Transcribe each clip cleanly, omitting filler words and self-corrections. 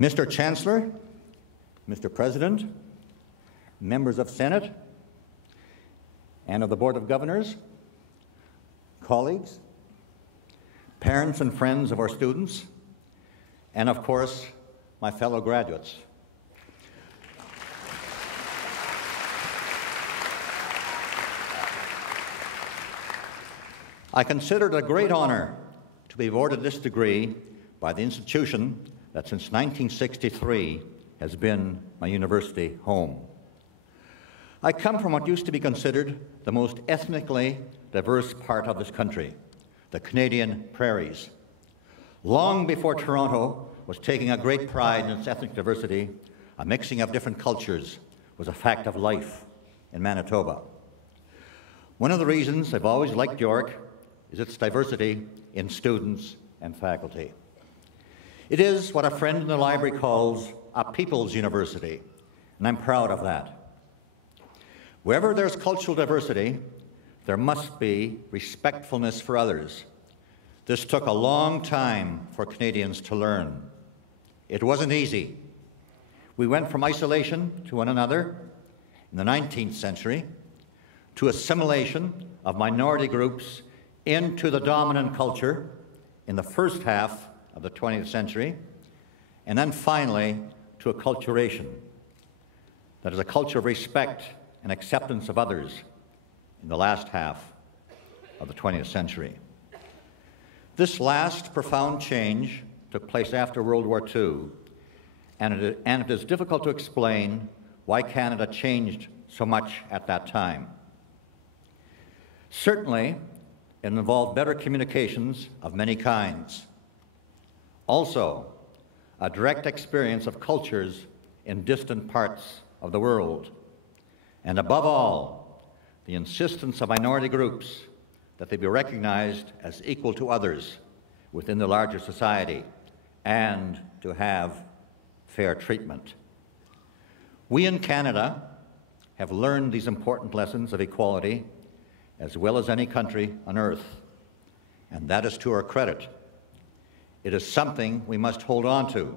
Mr. Chancellor, Mr. President, members of Senate and of the Board of Governors, colleagues, parents and friends of our students, and of course, my fellow graduates. I consider it a great honor to be awarded this degree by the institution that since 1963 has been my university home. I come from what used to be considered the most ethnically diverse part of this country, the Canadian prairies. Long before Toronto was taking a great pride in its ethnic diversity, a mixing of different cultures was a fact of life in Manitoba. One of the reasons I've always liked York is its diversity in students and faculty. It is what a friend in the library calls a people's university, and I'm proud of that. Wherever there's cultural diversity, there must be respectfulness for others. This took a long time for Canadians to learn. It wasn't easy. We went from isolation to one another in the 19th century to assimilation of minority groups into the dominant culture in the first half of the 20th century, and then finally to acculturation. That is a culture of respect and acceptance of others in the last half of the 20th century. This last profound change took place after World War II, and it is difficult to explain why Canada changed so much at that time. Certainly, it involved better communications of many kinds. Also, a direct experience of cultures in distant parts of the world. And above all, the insistence of minority groups that they be recognized as equal to others within the larger society and to have fair treatment. We in Canada have learned these important lessons of equality as well as any country on earth, and that is to our credit. It is something we must hold on to.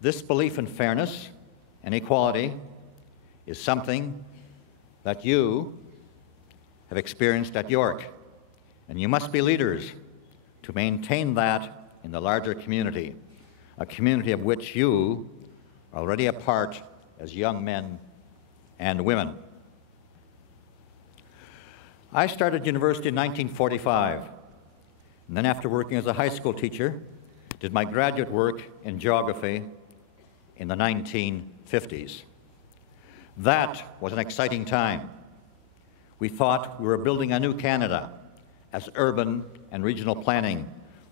This belief in fairness and equality is something that you have experienced at York, and you must be leaders to maintain that in the larger community, a community of which you are already a part as young men and women. I started university in 1945, and then after working as a high school teacher, did my graduate work in geography in the 1950s. That was an exciting time. We thought we were building a new Canada as urban and regional planning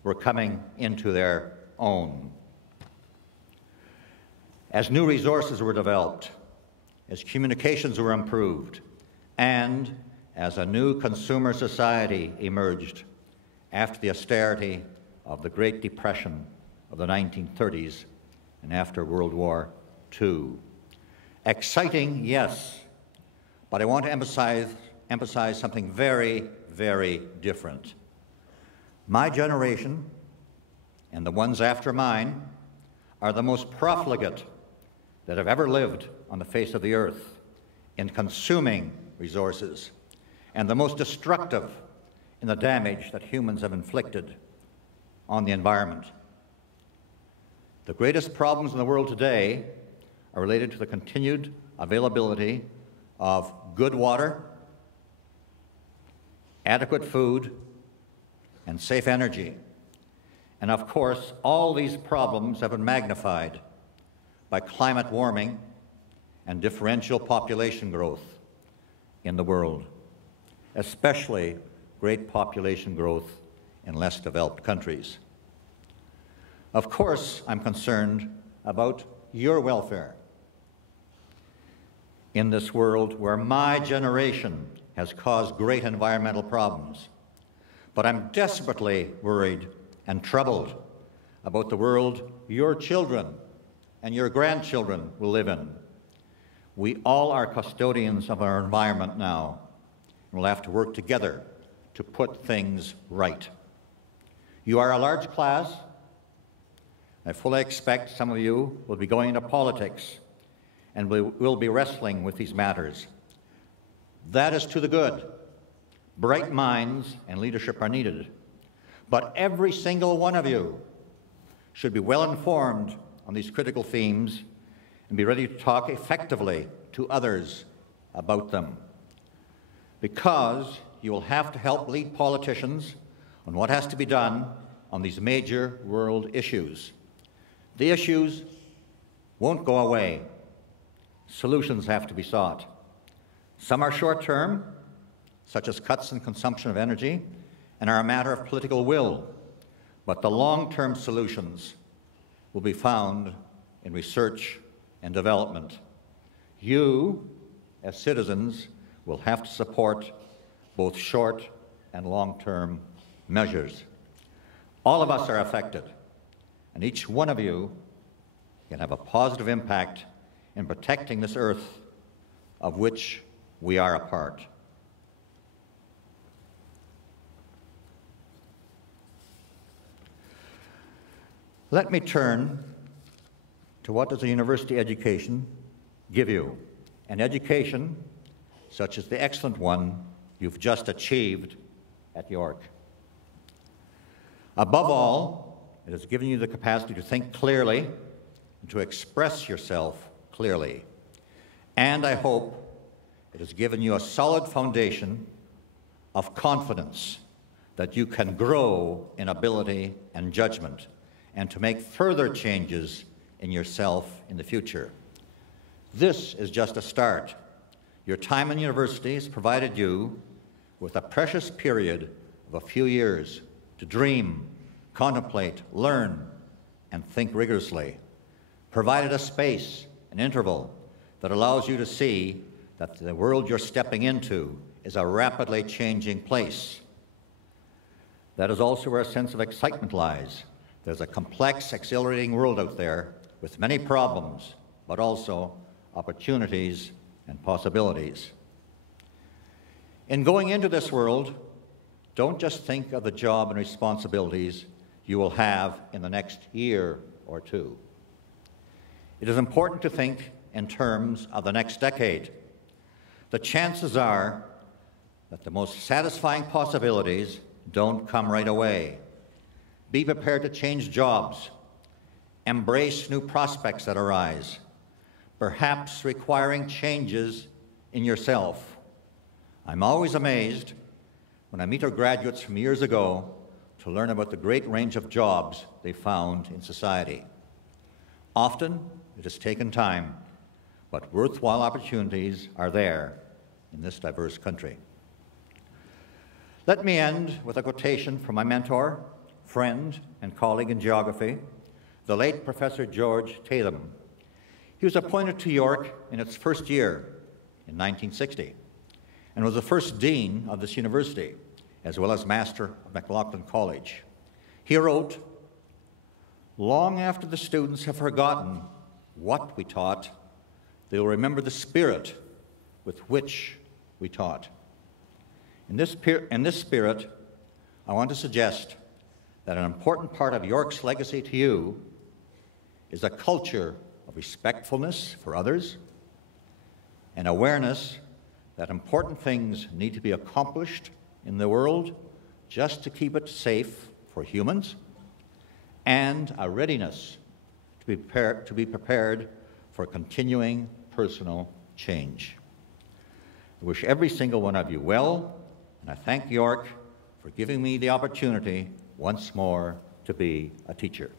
were coming into their own. As new resources were developed, as communications were improved, and as a new consumer society emerged after the austerity of the Great Depression of the 1930s and after World War II. Exciting, yes, but I want to emphasize something very, very different. My generation, and the ones after mine, are the most profligate that have ever lived on the face of the earth in consuming resources, and the most destructive in the damage that humans have inflicted on the environment. The greatest problems in the world today are related to the continued availability of good water, adequate food, and safe energy. And of course, all these problems have been magnified by climate warming and differential population growth in the world, especially great population growth in less developed countries. Of course, I'm concerned about your welfare in this world where my generation has caused great environmental problems. But I'm desperately worried and troubled about the world your children and your grandchildren will live in. We all are custodians of our environment now, and we'll have to work together to put things right. You are a large class, I fully expect some of you will be going into politics and will be wrestling with these matters. That is to the good. Bright minds and leadership are needed. But every single one of you should be well informed on these critical themes and be ready to talk effectively to others about them. Because you will have to help lead politicians on what has to be done on these major world issues. The issues won't go away. Solutions have to be sought. Some are short-term, such as cuts in consumption of energy, and are a matter of political will. But the long-term solutions will be found in research and development. You, as citizens, will have to support both short and long-term measures. All of us are affected, and each one of you can have a positive impact in protecting this earth of which we are a part. Let me turn to what does a university education give you? An education such as the excellent one you've just achieved at York. Above all, it has given you the capacity to think clearly and to express yourself clearly. And I hope it has given you a solid foundation of confidence that you can grow in ability and judgment and to make further changes in yourself in the future. This is just a start. Your time in university has provided you with a precious period of a few years to dream, contemplate, learn, and think rigorously. Provided a space, an interval, that allows you to see that the world you're stepping into is a rapidly changing place. That is also where a sense of excitement lies. There's a complex, exhilarating world out there with many problems, but also opportunities and possibilities. In going into this world, don't just think of the job and responsibilities you will have in the next year or two. It is important to think in terms of the next decade. The chances are that the most satisfying possibilities don't come right away. Be prepared to change jobs, embrace new prospects that arise, perhaps requiring changes in yourself. I'm always amazed when I meet our graduates from years ago to learn about the great range of jobs they found in society. Often, it has taken time, but worthwhile opportunities are there in this diverse country. Let me end with a quotation from my mentor, friend, and colleague in geography, the late Professor George Tatham. He was appointed to York in its first year in 1960 and was the first dean of this university, as well as master of McLaughlin College. He wrote, "Long after the students have forgotten what we taught, they will remember the spirit with which we taught." In this spirit, I want to suggest that an important part of York's legacy to you is a culture of respectfulness for others, an awareness that important things need to be accomplished in the world just to keep it safe for humans, and a readiness to be prepared for continuing personal change. I wish every single one of you well, and I thank York for giving me the opportunity once more to be a teacher.